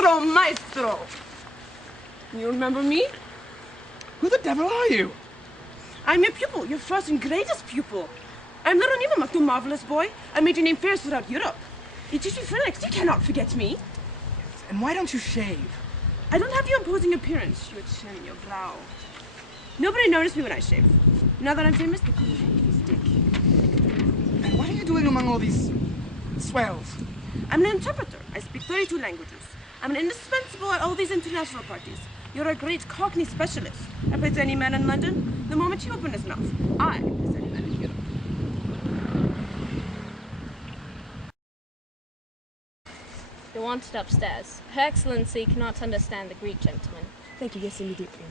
Maestro, maestro! You remember me? Who the devil are you? I'm your pupil, your first and greatest pupil. I'm little Nima, the marvelous boy. I made your name famous throughout Europe. You teach me phonics, you cannot forget me. And why don't you shave? I don't have your imposing appearance, your chin, your brow. Nobody noticed me when I shave. Now that I'm famous, they call me Hanky Stick. And what are you doing among all these swells? I'm an interpreter. I speak 32 languages. I'm an indispensable at all these international parties. You're a great Cockney specialist. I play to any man in London. The moment he opened his mouth, I is any man in Europe. You're wanted upstairs. Her Excellency cannot understand the Greek gentleman. Thank you, yes, immediately.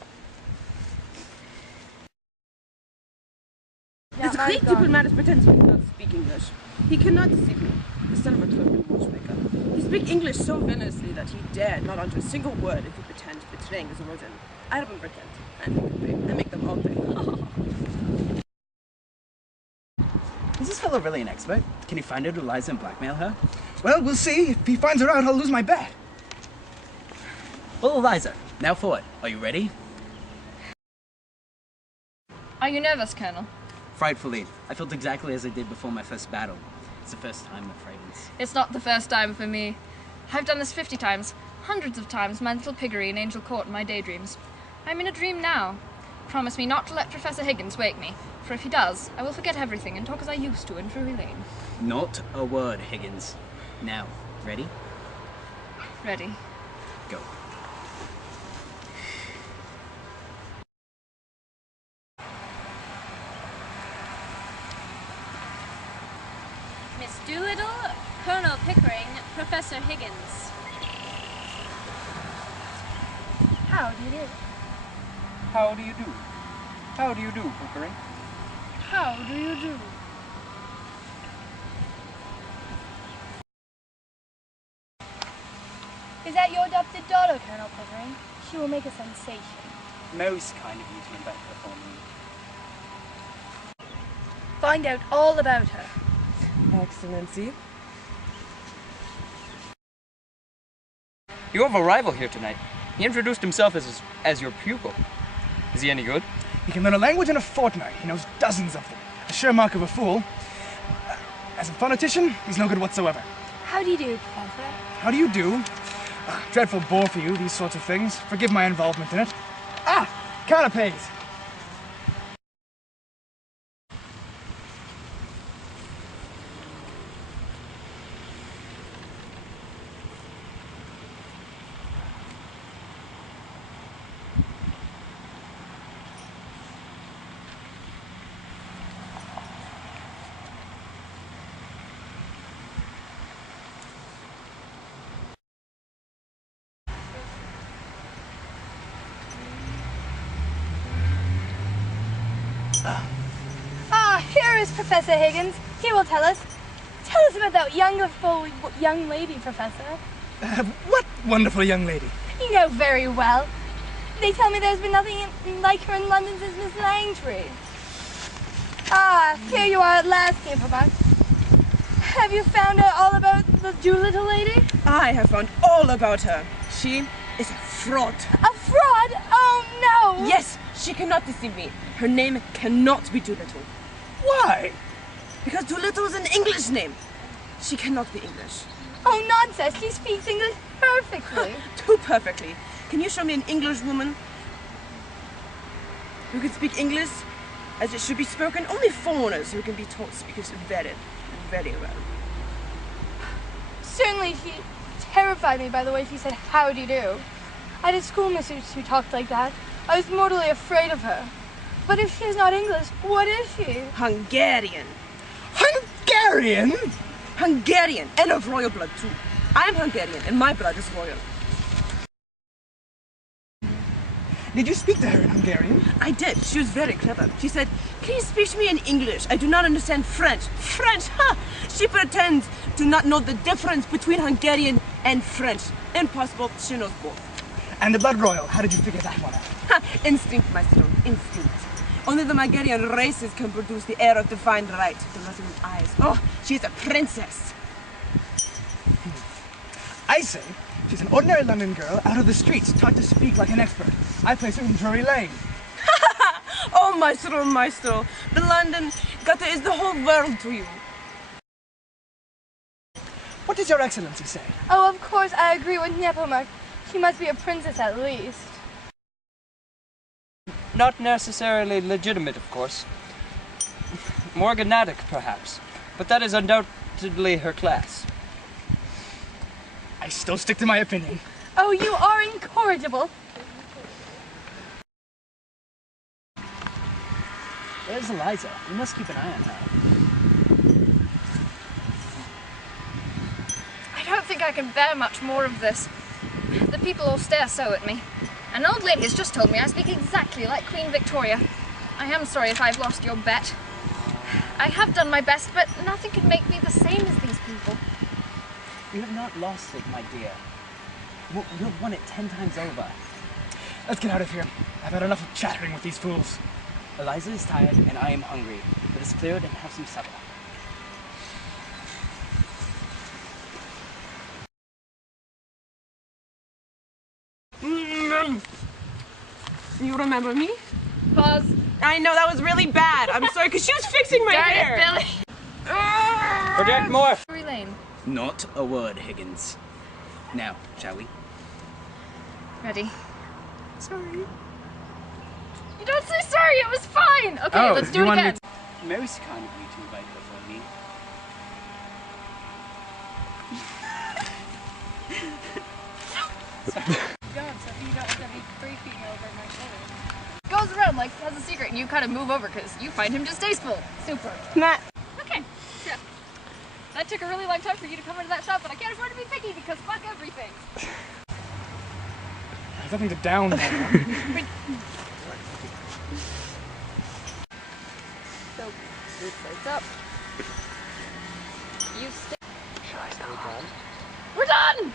This Greek diplomat pretends he cannot speak English. He cannot deceive me. The son of a clerk watchmaker. He speaks English so venomously that he dared not utter a single word if he pretends betraying his origin. I don't pretend. I make them all think. Is this fellow really an expert? Can he find out Eliza and blackmail her? Well, we'll see. If he finds her out, I'll lose my bet. Well, Eliza, now for it. Are you ready? Are you nervous, Colonel? Frightfully. I felt exactly as I did before my first battle. It's the first time, my friends. It's not the first time for me. I've done this 50 times, hundreds of times, my little piggery in Angel Court in my daydreams. I'm in a dream now. Promise me not to let Professor Higgins wake me, for if he does, I will forget everything and talk as I used to in Drury Lane. Not a word, Higgins. Now, ready? Ready. Go. Miss Doolittle, Colonel Pickering, Professor Higgins. How do you do? How do you do? How do you do, Pickering? How do you do? Is that your adopted daughter, Colonel Pickering? She will make a sensation. Most kind of you to invite her for me. Find out all about her. Excellency. You have a rival here tonight. He introduced himself as your pupil. Is he any good? He can learn a language in a fortnight. He knows dozens of them. A sure mark of a fool. As a phonetician, he's no good whatsoever. How do you do, Professor? How do you do? Dreadful bore for you, these sorts of things. Forgive my involvement in it. Ah! Canapes! Here is Professor Higgins. He will tell us. Tell us about that wonderful young lady, Professor. What wonderful young lady? You know very well. They tell me there's been nothing like her in London since Miss Langtry. Ah, here you are at last, Paperback. Have you found out all about the Doolittle lady? I have found all about her. She is a fraud. A fraud? Oh, no! Yes, she cannot deceive me. Her name cannot be Doolittle. Why? Because Doolittle is an English name. She cannot be English. Oh, nonsense. She speaks English perfectly. Too perfectly. Can you show me an English woman who can speak English as it should be spoken? Only foreigners who can be taught to speak it very, very well. Certainly, she terrified me by the way she said, "How do you do?" I had a schoolmistress who talked like that. I was mortally afraid of her. But if she is not English, what is she? Hungarian. Hungarian? Hungarian, and of royal blood too. I'm Hungarian, and my blood is royal. Did you speak to her in Hungarian? I did. She was very clever. She said, "Can you speak to me in English? I do not understand French." French? Ha! She pretends to not know the difference between Hungarian and French. Impossible. She knows both. And the blood royal, how did you figure that one out? Ha! Instinct, Maestro. Instinct. Only the Hungarian races can produce the air of divine right. The resolute eyes. Oh, she's a princess. I say She's an ordinary London girl out of the streets, taught to speak like an expert. I place her in Drury Lane. Oh, maestro, maestro. The London gutter is the whole world to you. What does your excellency say? Oh, of course, I agree with Nepomuk. She must be a princess at least. Not necessarily legitimate, of course. Morganatic, perhaps. But that is undoubtedly her class. I still stick to my opinion. Oh, you are incorrigible. Where's Eliza? We must keep an eye on her. I don't think I can bear much more of this. The people all stare so at me. An old lady has just told me I speak exactly like Queen Victoria. I am sorry if I've lost your bet. I have done my best, but nothing can make me the same as these people. You have not lost it, my dear. You have won it 10 times over. Let's get out of here. I've had enough of chattering with these fools. Eliza is tired and I am hungry. Let us clear it and have some supper. You remember me? Pause. I know, that was really bad. I'm sorry, because she was fixing my Darn hair. it, Billy. Project morph! Drury Lane. Not a word, Higgins. Now, shall we? Ready. Sorry. You don't say sorry, it was fine! Okay, let's do it again. Mary's kind of you to invite her for me. Goes around like has a secret and you kind of move over because you find him distasteful. Super. Matt. Okay, yeah. That took a really long time for you to come into that shop, but I can't afford to be picky because fuck everything. There's nothing to down there. So, lights up. You stay. We're done!